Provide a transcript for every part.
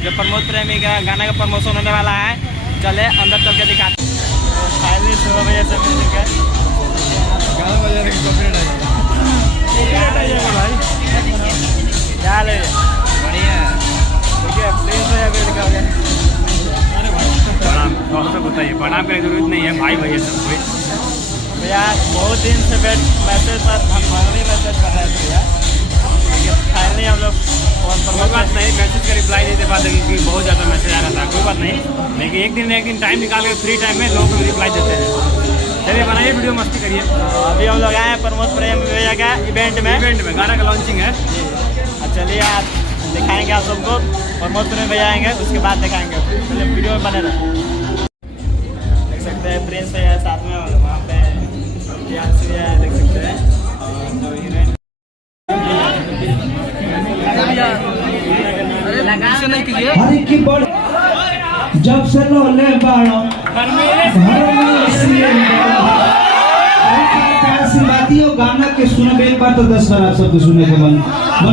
जो प्रमोद प्रेमी का गाना का प्रमोशन होने वाला है। चले अंदर चल के दिखाते। फाइनली 16 बजे से म्यूजिक है, 11 बजे भाई क्या ले बढ़िया देखिए प्लेन से अभी लिखा गया। प्रणाम बताइए, प्रणाम करने की जरूरत नहीं है भाई भैया सब कोई। भैया बहुत दिन से मैसेज पर हम फाइनली मैसेज कर रहे थे भैया, फाइनली हम लोग कोई बात नहीं, मैसेज का रिप्लाई देते बात है कि बहुत ज़्यादा मैसेज आ रहा था, कोई बात नहीं, लेकिन एक दिन टाइम निकाल के फ्री टाइम में लोग रिप्लाई देते हैं। चलिए बनाइए वीडियो, मस्ती करिए। अभी हम लोग आए हैं प्रमोद प्रेम भैया का इवेंट में गाना का लॉन्चिंग है। चलिए आप दिखाएंगे आप सबको, प्रमोद प्रेम भैया आएंगे उसके बाद दिखाएंगे। चलिए वीडियो में बने रहे। देख सकते हैं प्रिंस भैया साथ में, वहाँ पे देख सकते हैं जो हीरोइन जब से लोले बाड़ो आशीर्वादियों गाना के सुनबे एक बार तो 10 बार आप सबको सुनने के मन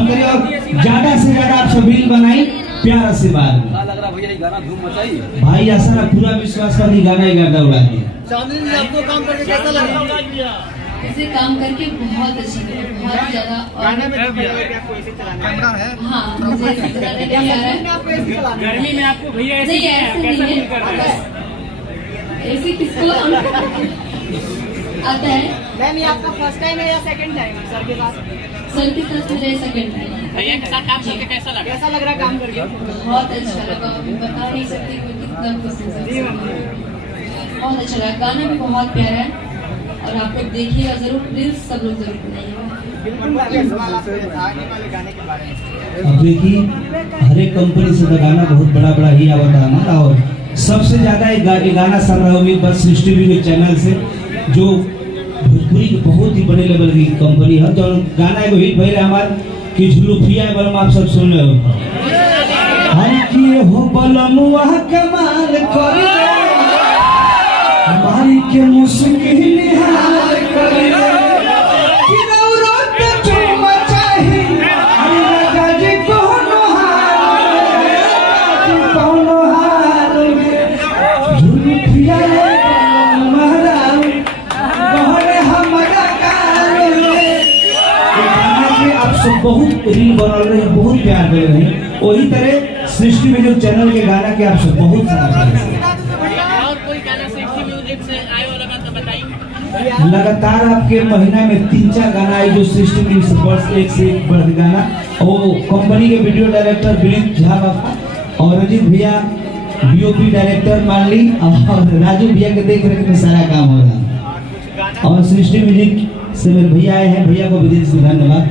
करिए और ज्यादा से ज्यादा आप सब रील बनाई प्यार आशीर्वाद में। लग रहा भैया ये गाना धूम मचाई भाई ऐसा ना पूरा विश्वास कर दी गाना ही गर्दा उड़ा दिया। चांदनी जी आपको काम करके कैसा लगा? इसे काम करके बहुत अच्छी लगी, बहुत ज्यादा। गाने में आपको ऐसे चलाना है? हाँ मुझे चलाने नहीं आ रहा है। गर्मी में आपको भैया नहीं ऐसे नहीं है, ऐसे किसको आता है? मैम ये आपका फर्स्ट टाइम है या सेकंड टाइम है सर के साथ? सर के साथ मुझे सेकंड टाइम। भैया के साथ काम करके कैसा लगा काम करके? बहुत अच्छा लगा, बता नहीं सकती मैं कितना खुश हूँ। बहुत अच्छा लगा, गाना भी बहुत प्यारा है और आप लोग देखिएगा जरूर, प्लीज सब लोग जरूर बनाइएगा। अब देखिए हर एक कंपनी से तो गाना बहुत बड़ा बड़ा ही आवता है हमारा, और सबसे ज्यादा गाना सब रहा होगी बस सृष्टि वीडियो चैनल से, जो भोजपुरी की बहुत ही बड़े लेवल की कंपनी है। तो गाना एगो हिट भइल हमार कि झुलुफिया बलम आप सब सुन रहे हो। हर किए हो बलमुआ कमाल कर हमारी के मुश्किल हाल कर कि औरत चुम चाहे अरे राजा जी कोनो हाल में झुलुफिया हमारा बहरे हमारा काल में। गाना के आप सब बहुत रील बनल रहे हैं, बहुत प्यार दे रहे हैं। वही तरह सृष्टि में जो चैनल के गाना के आप सब बहुत सारा लगातार आपके महीना में 3-4 गाना आई जो सृष्टि में एक से एक बढ़ गाना। वो कंपनी के वीडियो डायरेक्टर विनीत झा बाबा और अजीत भैया बीओपी डायरेक्टर मान ली और राजू भैया के देख रेख में सारा काम हो रहा। और सृष्टि म्यूजिक से मेरे भैया आए हैं, भैया को विदित से धन्यवाद।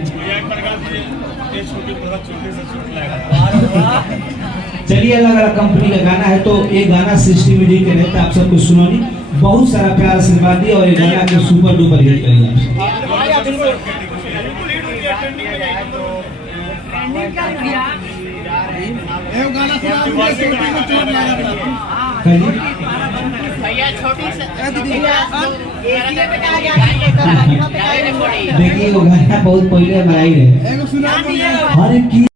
चलिए अलग अलग कंपनी का गाना है, तो ये गाना सृष्टि म्यूजिक के रहता आप सबको सुनोनी, बहुत सारा प्यार आशीर्वाद दिया और ये गाना के सुपर डुपर हिट करेंगे भैया छोटी देखिए वो गाना बहुत पहले हमारा ही रहे।